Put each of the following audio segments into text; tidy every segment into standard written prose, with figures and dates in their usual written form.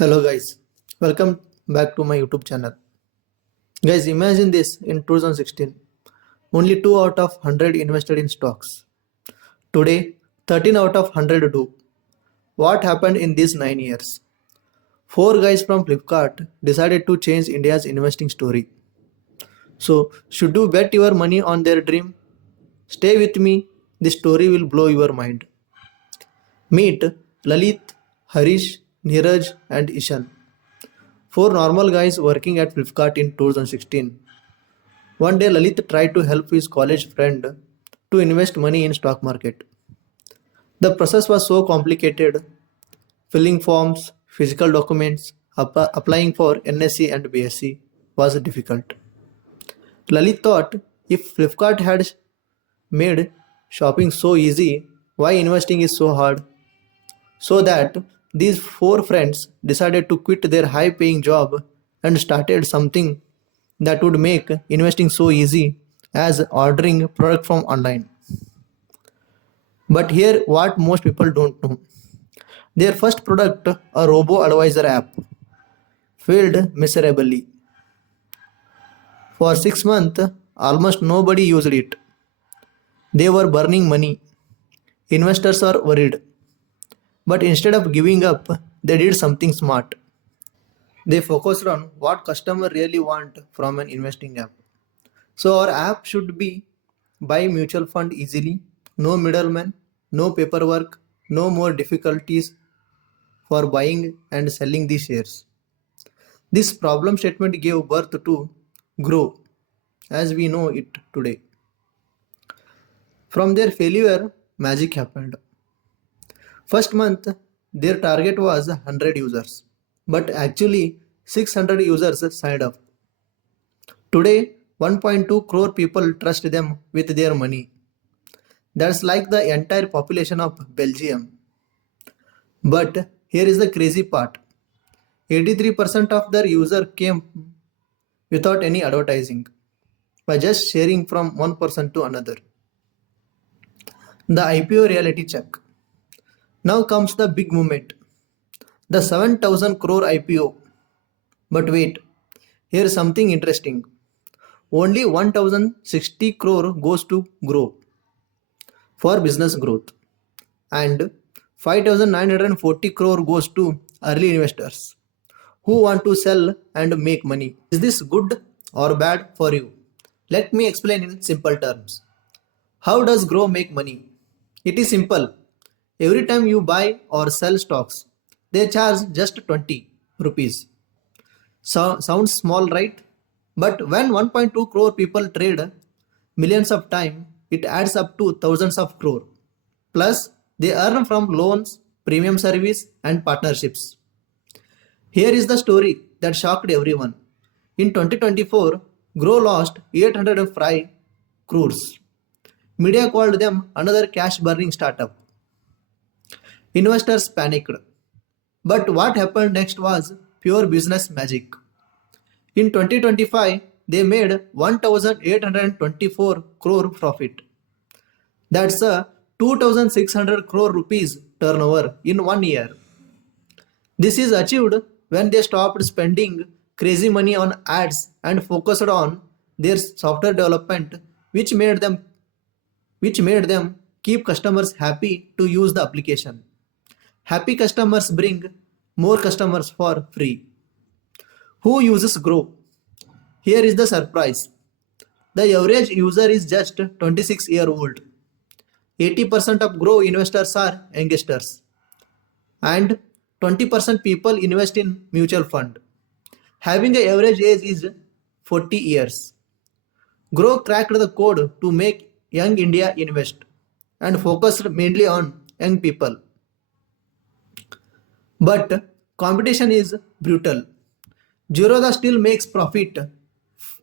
Hello guys, welcome back to my YouTube channel. Guys, imagine this in 2016, only 2 out of 100 invested in stocks. Today, 13 out of 100 do. What happened in these 9 years? 4 guys from Flipkart decided to change India's investing story. So, should you bet your money on their dream? Stay with me, this story will blow your mind. Meet Lalit, Harish, Neeraj and Ishan. 4 normal guys working at Flipkart in 2016. One day Lalit tried to help his college friend to invest money in stock market. The process was so complicated. Filling forms, physical documents, applying for NSC and BSc was difficult. Lalit thought if Flipkart had made shopping so easy, why investing is so hard? So that these 4 friends decided to quit their high paying job and started something that would make investing so easy as ordering product from online. But here what most people don't know. Their first product, a robo advisor app, failed miserably. For 6 months, almost nobody used it. They were burning money. Investors are worried. But instead of giving up, they did something smart. They focused on what customer really want from an investing app. So our app should be buy mutual fund easily, no middleman, no paperwork, no more difficulties for buying and selling the shares. This problem statement gave birth to GROWW as we know it today. From their failure, magic happened. First month, their target was 100 users, but actually 600 users signed up. Today, 1.2 crore people trust them with their money. That's like the entire population of Belgium. But here is the crazy part. 83% of their user came without any advertising, by just sharing from one person to another. The IPO reality check. Now comes the big moment. The 7,000 crore IPO. But wait, here's something interesting. Only 1,060 crore goes to GROWW for business growth and 5,940 crore goes to early investors who want to sell and make money. Is this good or bad for you? Let me explain in simple terms. How does GROWW make money? It is simple. Every time you buy or sell stocks, they charge just 20 rupees. Sounds small, right? But when 1.2 crore people trade millions of time, it adds up to thousands of crore. Plus, they earn from loans, premium service, and partnerships. Here is the story that shocked everyone. In 2024, GROWW lost 805 crores. Media called them another cash burning startup. Investors panicked. But what happened next was pure business magic. In 2025, they made 1,824 crore profit. That's a 2,600 crore rupees turnover in 1 year. This is achieved when they stopped spending crazy money on ads and focused on their software development, which made them keep customers happy to use the application. Happy customers bring more customers for free. Who uses GROWW? Here is the surprise. The average user is just 26-year-old. 80% of GROWW investors are youngsters. And 20% people invest in mutual fund. Having an average age is 40 years. GROWW cracked the code to make young India invest and focused mainly on young people. But competition is brutal. Zerodha still makes profit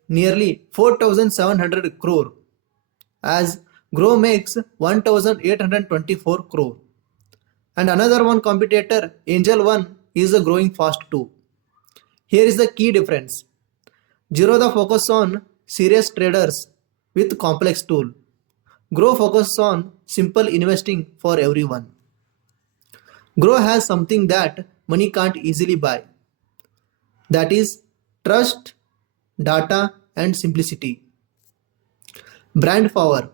nearly 4,700 crore as GROWW makes 1,824 crore. And another one competitor, Angel One, is growing fast too. Here is the key difference. Zerodha focuses on serious traders with complex tool. GROWW focuses on simple investing for everyone. GROWW has something that money can't easily buy. That is trust, data, and simplicity. Brand power.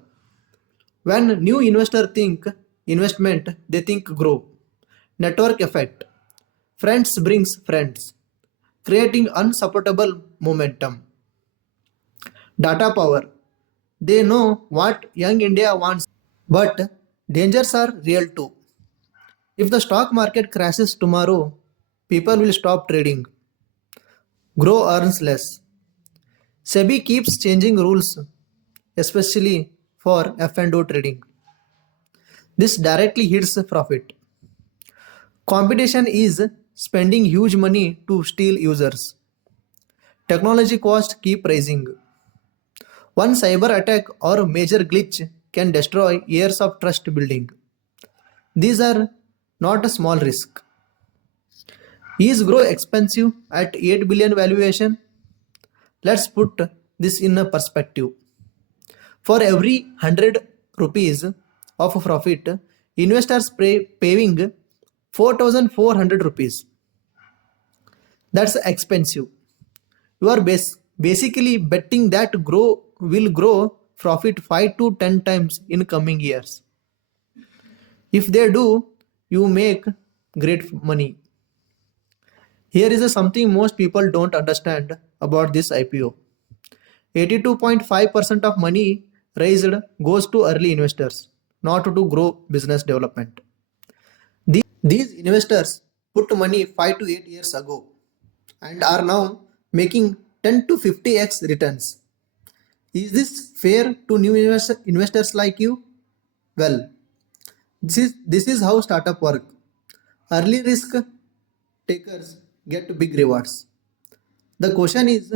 When new investor think investment, they think grow. Network effect. Friends brings friends, creating unsupportable momentum. Data power. They know what young India wants, but dangers are real too. If the stock market crashes tomorrow, people will stop trading. Grow earns less. SEBI keeps changing rules, especially for F&O trading. This directly hits profit. Competition is spending huge money to steal users. Technology costs keep rising. One cyber attack or major glitch can destroy years of trust building. These are not a small risk. Is Grow expensive at 8 billion valuation? Let's put this in a perspective. For every 100 rupees of profit, investors paying 4,400 rupees. That's expensive. You are basically betting that grow will grow profit 5 to 10 times in coming years. If they do, you make great money. Here is something most people don't understand about this IPO. 82.5% of money raised goes to early investors, not to grow business development. These investors put money 5 to 8 years ago and are now making 10 to 50x returns. Is this fair to new investors like you? Well, this is how startup work. Early risk takers get big rewards. The question is,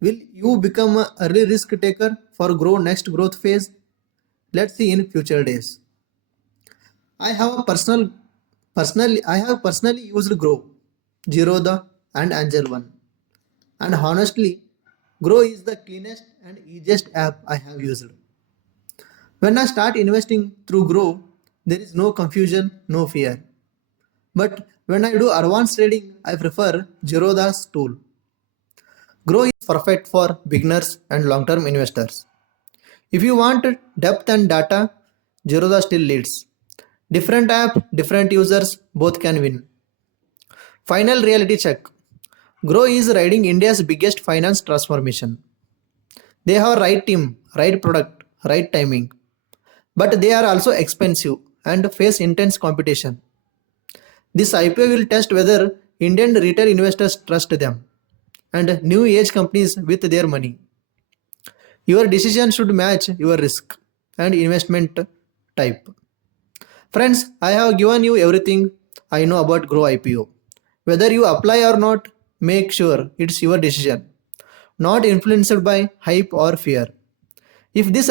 will you become an early risk taker for grow next growth phase? Let's see in future days. I have a personally used Grow, Zerodha and Angel One. And honestly, Grow is the cleanest and easiest app I have used. When I start investing through Grow, there is no confusion, no fear. But when I do advanced trading, I prefer Zerodha's tool. Grow is perfect for beginners and long-term investors. If you want depth and data, Zerodha still leads. Different app, different users, both can win. Final reality check. Grow is riding India's biggest finance transformation. They have right team, right product, right timing. But they are also expensive and face intense competition. This IPO will test whether Indian retail investors trust them and new age companies with their money. Your decision should match your risk and investment type. Friends, I have given you everything I know about Grow IPO. Whether you apply or not, make sure it's your decision, not influenced by hype or fear. If this